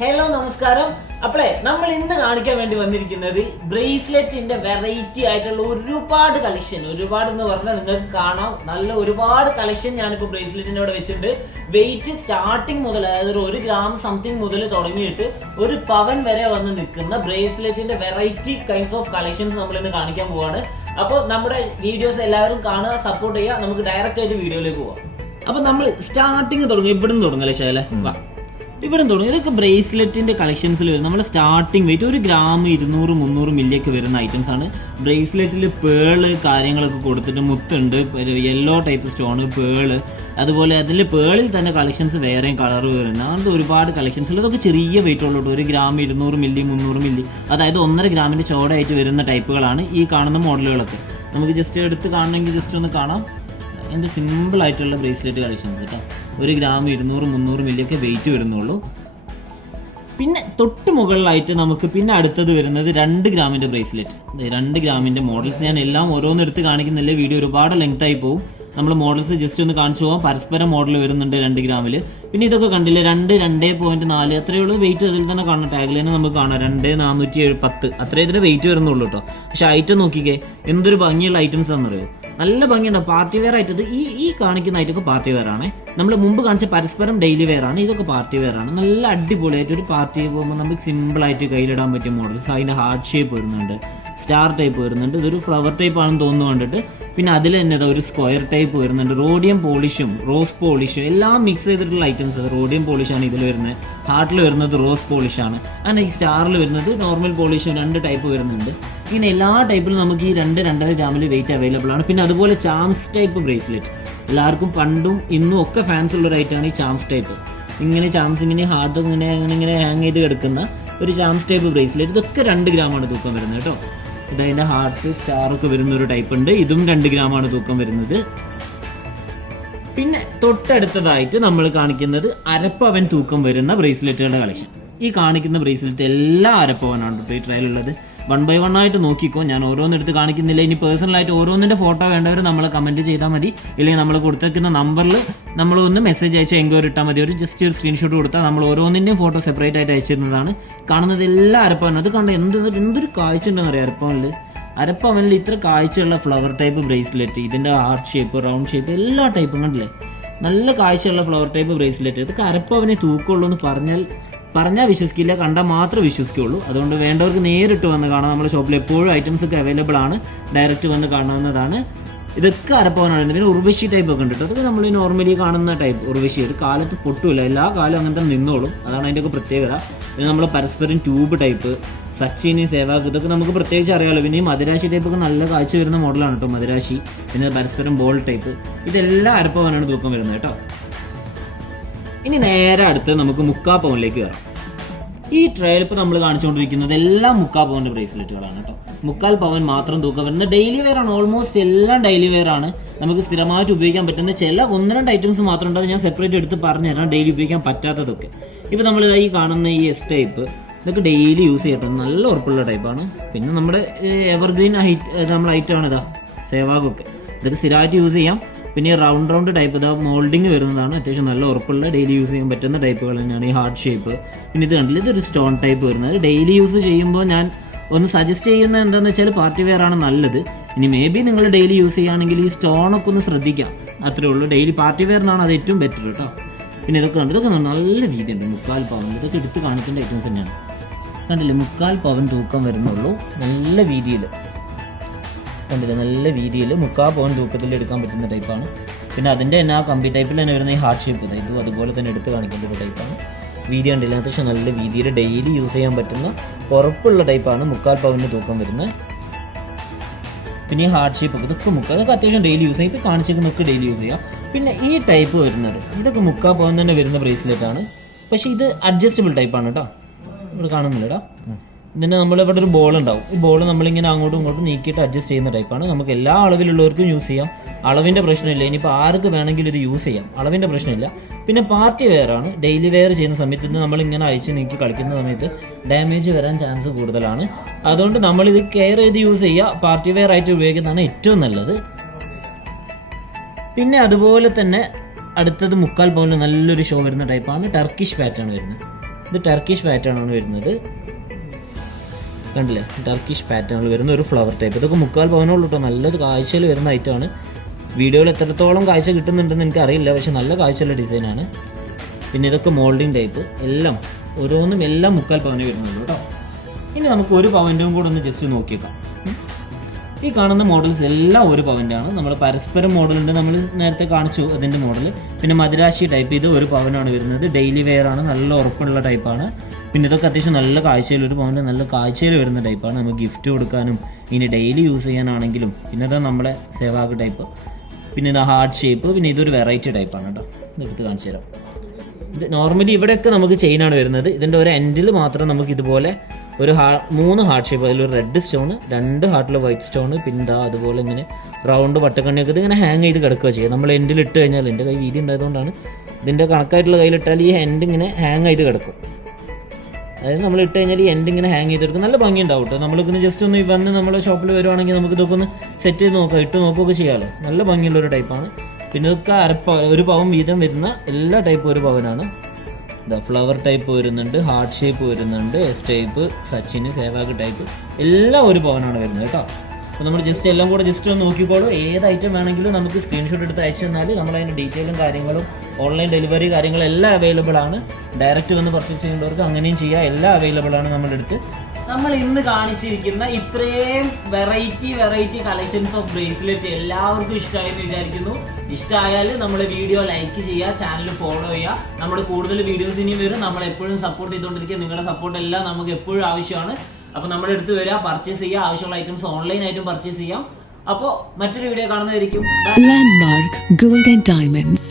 Hello നമസ്കാരം. അപ്പോളേ നമ്മൾ ഇന്ന് കാണിക്കാൻ വേണ്ടി വന്നിരിക്കുന്നത് ബ്രേസ്ലെറ്റിന്റെ വെറൈറ്റി ആയിട്ടുള്ള ഒരുപാട് കളക്ഷൻ. ഒരുപാട് എന്ന് പറഞ്ഞാൽ നിങ്ങൾക്ക് കാണാം, നല്ല ഒരുപാട് കളക്ഷൻ ഞാനിപ്പോൾ ബ്രേസ്ലെറ്റിന്റെ അവിടെ വെച്ചിട്ടുണ്ട്. വെയിറ്റ് സ്റ്റാർട്ടിങ് മുതൽ, അതായത് ഒരു ഗ്രാം സംതിങ് മുതൽ തുടങ്ങിയിട്ട് ഒരു പവൻ വരെ വന്ന് നിൽക്കുന്ന ബ്രേസ്ലെറ്റിന്റെ വെറൈറ്റി കൈൻഡ്സ് ഓഫ് കളക്ഷൻസ് നമ്മൾ ഇന്ന് കാണിക്കാൻ പോവാണ്. അപ്പോൾ നമ്മുടെ വീഡിയോസ് എല്ലാവരും കാണുക, സപ്പോർട്ട് ചെയ്യുക. നമുക്ക് ഡയറക്റ്റ് ആയിട്ട് വീഡിയോയിലേക്ക് പോവാം. അപ്പൊ നമ്മൾ സ്റ്റാർട്ടിങ് തുടങ്ങും, ഇവിടുന്ന് തുടങ്ങല്ലേ ശാല? ഇവിടെ തുടങ്ങും. ഇതൊക്കെ ബ്രേസ്ലെറ്റിന്റെ കളക്ഷൻസിൽ വരും. നമ്മുടെ സ്റ്റാർട്ടിങ് വെയിറ്റ് 1 ഗ്രാം 200-300 മില്ലിയൊക്കെ വരുന്ന ഐറ്റംസ് ആണ്. ബ്രേസ്ലെറ്റിൽ പേള് കാര്യങ്ങളൊക്കെ കൊടുത്തിട്ട് മുത്തുണ്ട്, യെല്ലോ ടൈപ്പ് സ്റ്റോണ്, പേള്, അതുപോലെ അതിൽ പേളിൽ തന്നെ കളക്ഷൻസ് വേറെയും കളർ വരുന്നുണ്ട്. അങ്ങനത്തെ ഒരുപാട് കളക്ഷൻസ്. ഇതൊക്കെ ചെറിയ വെയിറ്റ് ഉള്ളൂ. 1 ഗ്രാം 200 മില്ലി 300 മില്ലി, അതായത് 1.5 ഗ്രാമിന്റെ ചോടായിട്ട് വരുന്ന ടൈപ്പുകളാണ് ഈ കാണുന്ന മോഡലുകളൊക്കെ. നമുക്ക് ജസ്റ്റ് എടുത്ത് കാണണമെങ്കിൽ ജസ്റ്റ് ഒന്ന് കാണാം. അതിൻ്റെ സിമ്പിൾ ആയിട്ടുള്ള ബ്രേസ്ലെറ്റ് കളക്ഷൻസ് കേട്ടോ. 1 ഗ്രാം 200-300 മില്ലിയൊക്കെ വെയിറ്റ് വരുന്നുള്ളൂ. പിന്നെ തൊട്ട് മുകളിലായിട്ട് നമുക്ക് പിന്നെ അടുത്തത് വരുന്നത് 2 ഗ്രാമിൻ്റെ ബ്രേസ്ലെറ്റ്. 2 ഗ്രാമിൻ്റെ മോഡൽസ് ഞാൻ എല്ലാം ഓരോന്നെടുത്ത് കാണിക്കുന്നില്ല, വീഡിയോ ഒരുപാട് ലെങ്ത് ആയി പോകും. നമ്മൾ മോഡൽസ് ജസ്റ്റ് ഒന്ന് കാണിച്ചു പോകാം. പരസ്പരം മോഡൽ വരുന്നുണ്ട് 2 ഗ്രാമിൽ. പിന്നെ ഇതൊക്കെ കണ്ടില്ലേ, 2.4 അത്രയേ ഉള്ളൂ വെയിറ്റ്. അതിൽ തന്നെ കാണാം, ടാഗിൽ തന്നെ നമുക്ക് കാണാം 2,410 അത്രേ ഇതിന് വെയിറ്റ് വരുന്നുള്ളൂ കേട്ടോ. പക്ഷെ ഐറ്റം നോക്കിക്കേ, എന്തൊരു ഭംഗിയുള്ള ഐറ്റംസ് ആണെന്നറിയോ. നല്ല ഭംഗിയുണ്ട്. പാർട്ടി വെയർ ആയിട്ട് ഈ കാണിക്കുന്ന ഐറ്റമൊക്കെ പാർട്ടി വെയർ ആണ്. നമ്മൾ മുമ്പ് കാണിച്ച പരസ്പരം ഡെയിലി വെയർ ആണ്, ഇതൊക്കെ പാർട്ടി വെയർ ആണ്. നല്ല അടിപൊളിയായിട്ട് ഒരു പാർട്ടി പോകുമ്പോൾ നമുക്ക് സിമ്പിൾ ആയിട്ട് കയ്യിലിടാൻ പറ്റിയ മോഡൽസ്. അതിൻ്റെ ഹാർട്ട് ഷേപ്പ് വരുന്നുണ്ട്, സ്റ്റാർ ടൈപ്പ് വരുന്നുണ്ട്, ഇതൊരു ഫ്ലവർ ടൈപ്പ് ആണെന്ന് തോന്നുന്നു കണ്ടിട്ട്. പിന്നെ അതിൽ തന്നെ ഒരു സ്ക്വയർ ടൈപ്പ് വരുന്നുണ്ട്, റോഡിയം പോളിഷും റോസ് പോളിഷും എല്ലാം മിക്സ് ചെയ്തിട്ടുള്ള ഐറ്റംസ്. റോഡിയം പോളിഷാണ് ഇതിൽ വരുന്നത്, ഹാർട്ടിൽ വരുന്നത് റോസ് പോളിഷാണ്, അങ്ങനെ ഈ സ്റ്റാറിൽ വരുന്നത് നോർമൽ പോളിഷും 2 ടൈപ്പ് വരുന്നുണ്ട്. ഇങ്ങനെ എല്ലാ ടൈപ്പിലും നമുക്ക് ഈ 2-2.5 ഗ്രാമിൽ വെയിറ്റ് അവൈലബിൾ ആണ്. പിന്നെ അതുപോലെ ചാംസ് ടൈപ്പ് ബ്രേസ്ലെറ്റ്, എല്ലാവർക്കും പണ്ടും ഇന്നും ഒക്കെ ഫാൻസ് ഉള്ള ഒരു ഐറ്റമാണ് ഈ ചാംസ് ടൈപ്പ്. ഇങ്ങനെ ചാംസ് ഇങ്ങനെ ഹാർട്ട് ഇങ്ങനെ ഹാങ് ചെയ്ത് കിടക്കുന്ന ഒരു ചാംസ് ടൈപ്പ് ബ്രേസ്ലെറ്റ്. ഇതൊക്കെ 2 ഗ്രാമാണ് തൂക്കം വരുന്നത് കേട്ടോ. ഇതതിൻ്റെ ഹാർട്ട് സ്റ്റാറൊക്കെ വരുന്ന ഒരു ടൈപ്പ് ഉണ്ട്, ഇതും 2 ഗ്രാമാണ് തൂക്കം വരുന്നത്. പിന്നെ തൊട്ടടുത്തതായിട്ട് നമ്മൾ കാണിക്കുന്നത് അരപ്പവൻ തൂക്കം വരുന്ന ബ്രേസ്ലെറ്റുകളുടെ കളക്ഷൻ. ഈ കാണിക്കുന്ന ബ്രേസ്ലെറ്റ് എല്ലാം അരപ്പവനാണ് കേട്ടോ ഈ ട്രയലുള്ളത്. 1 by 1 ആയിട്ട് നോക്കിക്കോ, ഞാൻ ഓരോന്നെടുത്ത് കാണിക്കുന്നില്ല. ഇനി പേഴ്സണലായിട്ട് ഓരോന്നിൻ്റെ ഫോട്ടോ വേണ്ടവർ നമ്മളെ കമൻറ്റ് ചെയ്താൽ മതി, ഇല്ലെങ്കിൽ നമ്മൾ കൊടുത്തേക്കുന്ന നമ്പറിൽ നമ്മളൊന്ന് മെസ്സേജ് അയച്ച് എൻക്വയറി ഇട്ടാൽ മതി. ജസ്റ്റ് ഒരു സ്ക്രീൻഷോട്ട് കൊടുത്താൽ നമ്മൾ ഓരോന്നിൻ്റെയും ഫോട്ടോ സെപ്പറേറ്റ് ആയിട്ട് അയച്ചിരുന്നതാണ്. കാണുന്നത് എല്ലാം അരപ്പവൻ. അത് കണ്ട എന്തൊരു കാഴ്ച ഉണ്ടെന്ന് അറിയാം അരപ്പവനിൽ. അരപ്പവനിൽ ഇത്ര കാഴ്ചയുള്ള ഫ്ലവർ ടൈപ്പ് ബ്രേസ്ലെറ്റ്, ഇതിൻ്റെ ഹാർട്ട് ഷേപ്പ്, റൗണ്ട് ഷേപ്പ്, എല്ലാ ടൈപ്പും കണ്ടില്ലേ, നല്ല കാഴ്ചയുള്ള ഫ്ലവർ ടൈപ്പ് ബ്രേസ്ലെറ്റ്. ഇതൊക്കെ അരപ്പവനെ തൂക്കമുള്ളൂ എന്ന് പറഞ്ഞാൽ വിശ്വസിക്കില്ല, കണ്ടാൽ മാത്രമേ വിശ്വസിക്കുകയുള്ളൂ. അതുകൊണ്ട് വേണ്ടവർക്ക് നേരിട്ട് വന്ന് കാണാം. നമ്മുടെ ഷോപ്പിൽ എപ്പോഴും ഐറ്റംസ് ഒക്കെ അവൈലബിൾ ആണ്, ഡയറക്റ്റ് വന്ന് കാണാവുന്നതാണ്. ഇതൊക്കെ അരപ്പവനാണ്. പിന്നെ ഉർവശി ടൈപ്പ് ഒക്കെ ഉണ്ട് കേട്ടോ. അതൊക്കെ നമ്മൾ നോർമലി കാണുന്ന ടൈപ്പ് ഉർവശി. ഒരു കാലത്ത് പൊട്ടില്ല, എല്ലാ കാലം അങ്ങനെ തന്നെ നിന്നോളും, അതാണ് അതിൻ്റെയൊക്കെ പ്രത്യേകത. പിന്നെ നമ്മൾ പരസ്പരം ട്യൂബ് ടൈപ്പ്, സച്ചിന്, സേവാഗ്, ഇതൊക്കെ നമുക്ക് പ്രത്യേകിച്ച് അറിയാമല്ലോ. പിന്നെ ഈ മദിരാശി ടൈപ്പൊക്കെ നല്ല കാഴ്ച വരുന്ന മോഡലാണ് കേട്ടോ മദിരാശി. പിന്നെ പരസ്പരം ബോൾ ടൈപ്പ്, ഇതെല്ലാം അരപ്പവനാണ് തൂക്കം വരുന്നത് കേട്ടോ. ഇനി നേരെ അടുത്ത് നമുക്ക് 3/4 പവനിലേക്ക് കയറാം. ഈ ട്രയൽ ഇപ്പോൾ നമ്മൾ കാണിച്ചുകൊണ്ടിരിക്കുന്നത് എല്ലാം 3/4 പവൻ്റെ ബ്രേസ്ലെറ്റുകളാണ് കേട്ടോ. 3/4 പവൻ മാത്രം തൂക്കം വരുന്നത് ഡെയിലി വെയർ ആണ്. ഓൾമോസ്റ്റ് എല്ലാം ഡെയിലി വെയർ ആണ്. നമുക്ക് സ്ഥിരമായിട്ട് ഉപയോഗിക്കാൻ പറ്റുന്ന ചില 1-2 ഐറ്റംസ് മാത്രം ഉണ്ട്, അത് ഞാൻ സെപ്പറേറ്റ് എടുത്ത് പറഞ്ഞു തരാം, ഡെയിലി ഉപയോഗിക്കാൻ പറ്റാത്തതൊക്കെ. ഇപ്പോൾ നമ്മൾ ഈ കാണുന്ന ഈ എസ് ടൈപ്പ്, ഇതൊക്കെ ഡെയിലി യൂസ് ചെയ്യട്ടെ, നല്ല ഉറപ്പുള്ള ടൈപ്പാണ്. പിന്നെ നമ്മുടെ എവർഗ്രീൻ നമ്മൾ ഐറ്റമാണ് ഇതാ സേവാഗൊക്കെ, ഇതൊക്കെ സ്ഥിരമായിട്ട് യൂസ് ചെയ്യാം. പിന്നെ റൗണ്ട് ടൈപ്പ് ഇതാ മോൾഡിങ് വരുന്നതാണ്, അത്യാവശ്യം നല്ല ഉറപ്പുള്ള ഡെയിലി യൂസ് ചെയ്യാൻ പറ്റുന്ന ടൈപ്പുകൾ തന്നെയാണ് ഈ ഹാർട്ട് ഷേപ്പ്. പിന്നെ ഇത് കണ്ടില്ല, ഇതൊരു സ്റ്റോൺ ടൈപ്പ് വരുന്നത്. ഡെയിലി യൂസ് ചെയ്യുമ്പോൾ ഞാൻ ഒന്ന് സജസ്റ്റ് ചെയ്യുന്നത് എന്താണെന്ന് വെച്ചാൽ പാർട്ടി വെയർ ആണ് നല്ലത്. ഇനി മേ ബി നിങ്ങൾ ഡെയിലി യൂസ് ചെയ്യുകയാണെങ്കിൽ ഈ സ്റ്റോണൊക്കെ ഒന്ന് ശ്രദ്ധിക്കാം, അത്രേ ഉള്ളൂ. ഡെയിലി പാർട്ടി വെയറിനാണ് അത് ഏറ്റവും ബെറ്റർ കേട്ടോ. പിന്നെ ഇതൊക്കെ കണ്ടു, ഇതൊക്കെ നല്ല വീതിയുണ്ട്, 3/4 പവൻ. ഇതൊക്കെ എടുത്ത് കാണിക്കേണ്ട ഐറ്റംസ് തന്നെയാണ്. കണ്ടില്ലേ, 3/4 പവൻ തൂക്കം വരുന്നുള്ളൂ, നല്ല വീതിയിൽ കണ്ടില്ലേ, നല്ല വീതിയിൽ 3/4 പവൻ തൂക്കത്തിൽ എടുക്കാൻ പറ്റുന്ന ടൈപ്പാണ്. പിന്നെ അതിൻ്റെ തന്നെ ആ കമ്പി ടൈപ്പിൽ തന്നെ വരുന്ന ഈ ഹാർട്ട് ഷേപ്പ്, ഇതും അതുപോലെ തന്നെ എടുത്ത് കാണിക്കേണ്ട ഒരു ടൈപ്പാണ്. വീതി കണ്ടില്ല, അത്യാവശ്യം നല്ല വീതിയിൽ ഡെയിലി യൂസ് ചെയ്യാൻ പറ്റുന്ന ഉറപ്പുള്ള ടൈപ്പാണ് 3/4 പവന് തൂക്കം വരുന്നത്. പിന്നെ ഈ ഹാർട്ട് ഷേപ്പ് ഇതൊക്കെ അത്യാവശ്യം ഡെയിലി യൂസ് ചെയ്യാം. ഇപ്പോൾ കാണിച്ചിരിക്കുന്നതൊക്കെ ഡെയിലി യൂസ് ചെയ്യാം. പിന്നെ ഈ ടൈപ്പ് വരുന്നത് ഇതൊക്കെ 3/4 പവൻ തന്നെ വരുന്ന ബ്രേസ്ലെറ്റ് ആണ്. പക്ഷേ ഇത് അഡ്ജസ്റ്റബിൾ ടൈപ്പാണ് കേട്ടോ. ഇവിടെ കാണുന്നില്ലടാ, ഇതിൻ്റെ നമ്മളിവിടെ ഒരു ബോൾ ഉണ്ടാവും. ഈ ബോൾ നമ്മളിങ്ങനെ അങ്ങോട്ടും ഇങ്ങോട്ടും നീക്കിയിട്ട് അഡ്ജസ്റ്റ് ചെയ്യുന്ന ടൈപ്പാണ്. നമുക്ക് എല്ലാ അളവിലുള്ളവർക്കും യൂസ് ചെയ്യാം, അളവിൻ്റെ പ്രശ്നമില്ല. ഇനിയിപ്പോൾ ആർക്ക് വേണമെങ്കിലും ഇത് യൂസ് ചെയ്യാം, അളവിൻ്റെ പ്രശ്നമില്ല. പിന്നെ പാർട്ടി വെയർ ആണ്. ഡെയിലി വെയർ ചെയ്യുന്ന സമയത്ത് ഇത് നമ്മളിങ്ങനെ അഴിച്ച് നീക്കി കളിക്കുന്ന സമയത്ത് ഡാമേജ് വരാൻ ചാൻസ് കൂടുതലാണ്. അതുകൊണ്ട് നമ്മളിത് കെയർ ചെയ്ത് യൂസ് ചെയ്യുക, പാർട്ടി വെയർ ആയിട്ട് ഉപയോഗിക്കുന്നതാണ് ഏറ്റവും നല്ലത്. പിന്നെ അതുപോലെ തന്നെ അടുത്തത് 3/4 പവനിൽ നല്ലൊരു ഷോ വരുന്ന ടൈപ്പാണ് ടർക്കിഷ് പാറ്റേൺ വരുന്നത്. ഇത് ടർക്കിഷ് പാറ്റേൺ ആണ് വരുന്നത്, കണ്ടില്ലേ? ടർക്കിഷ് പാറ്റേണിൽ വരുന്ന ഒരു ഫ്ലവർ ടൈപ്പ്. ഇതൊക്കെ 3/4 പവനുള്ളൂ കേട്ടോ. നല്ലത് കാഴ്ചയിൽ വരുന്ന ഐറ്റമാണ്. വീഡിയോയിൽ എത്രത്തോളം കാഴ്ച കിട്ടുന്നുണ്ടെന്ന് എനിക്കറിയില്ല, പക്ഷെ നല്ല കാഴ്ചയുള്ള ഡിസൈനാണ്. പിന്നെ ഇതൊക്കെ മോൾഡിങ് ടൈപ്പ്, എല്ലാം ഓരോന്നും എല്ലാം 3/4 പവന് വരുന്നുള്ളൂ കേട്ടോ. ഇനി നമുക്ക് 1 പവൻ്റെയും കൂടെ ഒന്ന് ജസ്റ്റ് നോക്കിയേക്കാം. ഈ കാണുന്ന മോഡൽസ് എല്ലാം 1 പവൻ്റെ ആണ്. നമ്മൾ പരസ്പരം മോഡലുണ്ട്, നമ്മൾ നേരത്തെ കാണിച്ചു അതിൻ്റെ മോഡൽ. പിന്നെ മദിരാശി ടൈപ്പ്, ഇത് 1 പവനാണ് വരുന്നത്. ഡെയിലി വെയർ ആണ്, നല്ല ഉറപ്പുള്ള ടൈപ്പാണ്. പിന്നെ ഇതൊക്കെ അത്യാവശ്യം നല്ല കാഴ്ചയിൽ 1 പവൻ്റെ നല്ല കാഴ്ചയിൽ വരുന്ന ടൈപ്പാണ്. നമുക്ക് ഗിഫ്റ്റ് കൊടുക്കാനും ഇനി ഡെയിലി യൂസ് ചെയ്യാനാണെങ്കിലും. പിന്നെ ഇതാ നമ്മുടെ സെവാഗ് ടൈപ്പ്, പിന്നെ ഇത് ഹാർട്ട് ഷേപ്പ്. പിന്നെ ഇതൊരു വെറൈറ്റി ടൈപ്പാണ് കേട്ടോ. ഇതെടുത്ത് കാണിച്ചു തരാം. ഇത് നോർമലി ഇവിടെയൊക്കെ നമുക്ക് ചെയിനാണ് വരുന്നത്. ഇതിൻ്റെ ഒരു എൻഡിൽ മാത്രം നമുക്ക് ഇതുപോലെ ഒരു 3 ഹാർട്ട് ഷേപ്പ്, അതിലൊരു റെഡ് സ്റ്റോൺ, 2 ഹാർട്ടിൽ വൈറ്റ് സ്റ്റോൺ, പിന്നെ ഇതാ അതുപോലെ ഇങ്ങനെ റൗണ്ട് വട്ടക്കണ്ണിയൊക്കെ ഇത് ഇങ്ങനെ ഹാങ് ചെയ്ത് കിടക്കുക ചെയ്യുക. നമ്മൾ എൻഡിൽ ഇട്ട് കഴിഞ്ഞാൽ, എൻ്റെ കൈ വീതി ഉണ്ടായതുകൊണ്ടാണ്, ഇതിൻ്റെ കണക്കായിട്ടുള്ള കയ്യിലിട്ടാൽ ഈ എൻഡ് ഇങ്ങനെ ഹാങ് ചെയ്ത് കിടക്കും. അതായത് നമ്മൾ ഇട്ട് കഴിഞ്ഞാൽ ഈ എൻഡ് ഇങ്ങനെ ഹാങ് ചെയ്തെടുക്കും. നല്ല ഭംഗി ഉണ്ടാവും കേട്ടോ. നമ്മളിങ്ങനെ ജസ്റ്റ് ഒന്ന് വന്ന് നമ്മുടെ ഷോപ്പിൽ വരുവാണെങ്കിൽ നമുക്ക് ഇതൊക്കെ ഒന്ന് സെറ്റ് ചെയ്ത് നോക്കാം, ഇട്ട് നോക്കുകയൊക്കെ ചെയ്യാമല്ലോ. നല്ല ഭംഗിയുള്ളൊരു ടൈപ്പാണ്. പിന്നെ ഇതൊക്കെ 1 പവൻ വീതം വരുന്ന എല്ലാ ടൈപ്പും 1 പവനാണ്. ഇതാ ഫ്ലവർ ടൈപ്പ് വരുന്നുണ്ട്, ഹാർട്ട് ഷേപ്പ് വരുന്നുണ്ട്, എസ് ടൈപ്പ്, സച്ചിന്, സേവാഗ് ടൈപ്പ്, എല്ലാം 1 പവനാണ് വരുന്നത് കേട്ടോ. അപ്പോൾ നമ്മൾ ജസ്റ്റ് എല്ലാം കൂടെ ജസ്റ്റ് ഒന്ന് നോക്കിക്കോളൂ. ഏത് ഐറ്റം വേണമെങ്കിലും നമുക്ക് സ്ക്രീൻഷോട്ട് എടുത്ത് അയച്ചു തന്നാൽ നമ്മൾ അതിൻ്റെ ഡീറ്റെയിലും കാര്യങ്ങളും ഓൺലൈൻ ഡെലിവറി കാര്യങ്ങളും എല്ലാം അവൈലബിൾ ആണ്. ഡയറക്റ്റ് വന്ന് പർച്ചേസ് ചെയ്യേണ്ടവർക്ക് അങ്ങനെയും ചെയ്യാം, എല്ലാം അവൈലബിൾ ആണ് നമ്മുടെ അടുത്ത്. നമ്മൾ ഇന്ന് കാണിച്ചിരിക്കുന്ന ഇത്രയും വെറൈറ്റി കളക്ഷൻസ് ഓഫ് ബ്രേസ്ലെറ്റ് എല്ലാവർക്കും ഇഷ്ടമായെന്ന് വിചാരിക്കുന്നു. ഇഷ്ടമായാൽ നമ്മുടെ വീഡിയോ ലൈക്ക് ചെയ്യുക, ചാനൽ ഫോളോ ചെയ്യുക. നമ്മുടെ കൂടുതൽ വീഡിയോസ് ഇനിയും വരും. നമ്മൾ എപ്പോഴും സപ്പോർട്ട് ചെയ്തുകൊണ്ടിരിക്കുക. നിങ്ങളുടെ സപ്പോർട്ട് എല്ലാം നമുക്ക് എപ്പോഴും ആവശ്യമാണ്. അപ്പോൾ നമ്മുടെ അടുത്ത് വരിക, പർച്ചേസ് ചെയ്യുക. ആവശ്യമുള്ള ഐറ്റംസ് ഓൺലൈനായിട്ടും പർച്ചേസ് ചെയ്യാം. അപ്പോൾ മറ്റൊരു വീഡിയോ കാണുന്നതായിരിക്കും. Landmark gold and diamonds.